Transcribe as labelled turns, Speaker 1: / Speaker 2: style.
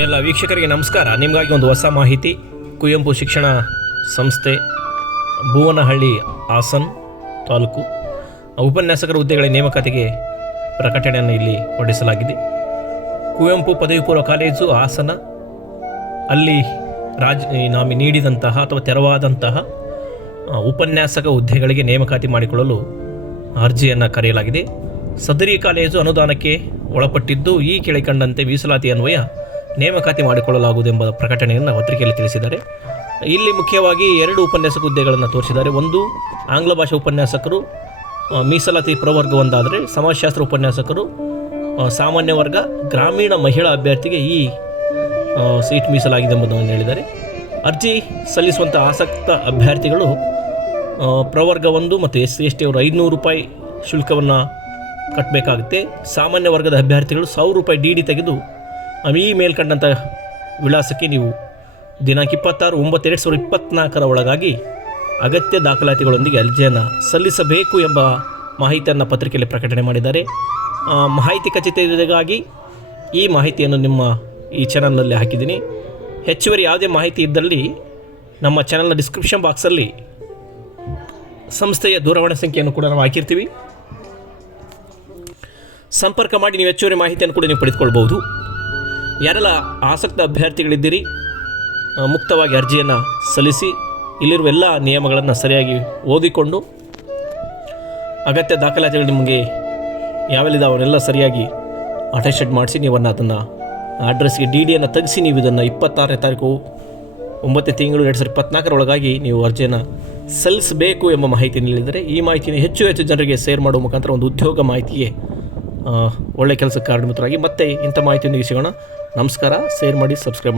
Speaker 1: ಎಲ್ಲ ವೀಕ್ಷಕರಿಗೆ ನಮಸ್ಕಾರ. ನಿಮಗಾಗಿ ಒಂದು ಹೊಸ ಮಾಹಿತಿ. ಕುವೆಂಪು ಶಿಕ್ಷಣ ಸಂಸ್ಥೆ, ಭುವನಹಳ್ಳಿ ಹಾಸನ್ ತಾಲೂಕು. ಉಪನ್ಯಾಸಕರ ಹುದ್ದೆಗಳ ನೇಮಕಾತಿಗೆ ಪ್ರಕಟಣೆಯನ್ನು ಇಲ್ಲಿ ಹೊರಡಿಸಲಾಗಿದೆ. ಕುವೆಂಪು ಪದವಿ ಪೂರ್ವ ಕಾಲೇಜು ಹಾಸನ. ಅಲ್ಲಿ ರಾಜ್ ನಾಮಿ ನೀಡಿದಂತಹ ಅಥವಾ ತೆರವಾದಂತಹ ಉಪನ್ಯಾಸಕ ಹುದ್ದೆಗಳಿಗೆ ನೇಮಕಾತಿ ಮಾಡಿಕೊಳ್ಳಲು ಅರ್ಜಿಯನ್ನು ಕರೆಯಲಾಗಿದೆ. ಸದರಿ ಕಾಲೇಜು ಅನುದಾನಕ್ಕೆ ಒಳಪಟ್ಟಿದ್ದು ಈ ಕೆಳಕಂಡಂತೆ ಮೀಸಲಾತಿ ಅನ್ವಯ ನೇಮಕಾತಿ ಮಾಡಿಕೊಳ್ಳಲಾಗುವುದೆಂಬ ಪ್ರಕಟಣೆಯನ್ನು ಪತ್ರಿಕೆಯಲ್ಲಿ ತಿಳಿಸಿದ್ದಾರೆ. ಇಲ್ಲಿ ಮುಖ್ಯವಾಗಿ ಎರಡು ಉಪನ್ಯಾಸಕ ಹುದ್ದೆಗಳನ್ನು ತೋರಿಸಿದ್ದಾರೆ. ಒಂದು ಆಂಗ್ಲ ಭಾಷಾ ಉಪನ್ಯಾಸಕರು ಮೀಸಲಾತಿ ಪ್ರವರ್ಗ ಒಂದಾದರೆ ಸಮಾಜಶಾಸ್ತ್ರ ಉಪನ್ಯಾಸಕರು ಸಾಮಾನ್ಯ ವರ್ಗ, ಗ್ರಾಮೀಣ ಮಹಿಳಾ ಅಭ್ಯರ್ಥಿಗೆ ಈ ಸೀಟ್ ಮೀಸಲಾಗಿದೆ ಎಂಬುದನ್ನು ಹೇಳಿದ್ದಾರೆ. ಅರ್ಜಿ ಸಲ್ಲಿಸುವಂಥ ಆಸಕ್ತ ಅಭ್ಯರ್ಥಿಗಳು ಪ್ರವರ್ಗ ಒಂದು ಮತ್ತು ಎಸ್ ಸಿ ಎಸ್ ಟಿ ಅವರು ಐದುನೂರು ರೂಪಾಯಿ ಶುಲ್ಕವನ್ನು ಕಟ್ಟಬೇಕಾಗುತ್ತೆ ಸಾಮಾನ್ಯ ವರ್ಗದ ಅಭ್ಯರ್ಥಿಗಳು ಸಾವಿರ ರೂಪಾಯಿ ಡಿ ಡಿ ತೆಗೆದು ಈ ಮೇಲ್ಕಂಡಂಥ ವಿಳಾಸಕ್ಕೆ ನೀವು ದಿನಾಂಕ ಇಪ್ಪತ್ತಾರು, ಒಂಬತ್ತು, ಎರಡು ಸಾವಿರದ ಇಪ್ಪತ್ತ್ನಾಲ್ಕರ ಒಳಗಾಗಿ ಅಗತ್ಯ ದಾಖಲಾತಿಗಳೊಂದಿಗೆ ಅರ್ಜಿಯನ್ನು ಸಲ್ಲಿಸಬೇಕು ಎಂಬ ಮಾಹಿತಿಯನ್ನು ಪತ್ರಿಕೆಯಲ್ಲಿ ಪ್ರಕಟಣೆ ಮಾಡಿದ್ದಾರೆ. ಮಾಹಿತಿ ಖಚಿತತೆಗಾಗಿ ಈ ಮಾಹಿತಿಯನ್ನು ನಿಮ್ಮ ಈ ಚಾನಲ್ನಲ್ಲಿ ಹಾಕಿದ್ದೀನಿ. ಹೆಚ್ಚುವರಿ ಯಾವುದೇ ಮಾಹಿತಿ ಇದ್ದಲ್ಲಿ ನಮ್ಮ ಚಾನಲ್ನ ಡಿಸ್ಕ್ರಿಪ್ಷನ್ ಬಾಕ್ಸಲ್ಲಿ ಸಂಸ್ಥೆಯ ದೂರವಾಣಿ ಸಂಖ್ಯೆಯನ್ನು ಕೂಡ ನಾವು ಹಾಕಿರ್ತೀವಿ. ಸಂಪರ್ಕ ಮಾಡಿ ನೀವು ಹೆಚ್ಚುವರಿ ಮಾಹಿತಿಯನ್ನು ಕೂಡ ನೀವು ಪಡೆದುಕೊಳ್ಬೋದು ಯಾರೆಲ್ಲ ಆಸಕ್ತ ಅಭ್ಯರ್ಥಿಗಳಿದ್ದೀರಿ? ಮುಕ್ತವಾಗಿ ಅರ್ಜಿಯನ್ನು ಸಲ್ಲಿಸಿ ಇಲ್ಲಿರುವ ಎಲ್ಲ ನಿಯಮಗಳನ್ನು ಸರಿಯಾಗಿ ಓದಿಕೊಂಡು ಅಗತ್ಯ ದಾಖಲಾತಿಗಳು ನಿಮಗೆ ಯಾವೆಲ್ಲಿದೆ ಅವನ್ನೆಲ್ಲ ಸರಿಯಾಗಿ ಅಟೆಸ್ಟೆಡ್ ಮಾಡಿಸಿ ನೀವು ಅದನ್ನು ಅಡ್ರೆಸ್ಗೆ ಡಿ ಡಿಯನ್ನು ತೆಗೆಸಿ ನೀವು ಇದನ್ನು ಇಪ್ಪತ್ತಾರನೇ ತಾರೀಕು ಒಂಬತ್ತನೇ ತಿಂಗಳು ಎರಡು ಸಾವಿರದ ಇಪ್ಪತ್ನಾಲ್ಕರೊಳಗಾಗಿ ನೀವು ಅರ್ಜಿಯನ್ನು ಸಲ್ಲಿಸಬೇಕು ಎಂಬ ಮಾಹಿತಿ ನೀಡಿದರೆ ಈ ಮಾಹಿತಿಯನ್ನು ಹೆಚ್ಚು ಹೆಚ್ಚು ಜನರಿಗೆ ಶೇರ್ ಮಾಡುವ ಮುಖಾಂತರ ಒಂದು ಉದ್ಯೋಗ ಮಾಹಿತಿಗೆ ಒಳ್ಳೆ ಕೆಲಸಕ್ಕೆ ಕಾರಣಮಿತರಾಗಿ ಮತ್ತೆ ಇಂಥ ಮಾಹಿತಿಯೊಂದಿಗೆ ಸಿಗೋಣ. ನಮಸ್ಕಾರ ಶೇರ್ ಮಾಡಿ ಸಬ್ಸ್ಕ್ರೈಬ್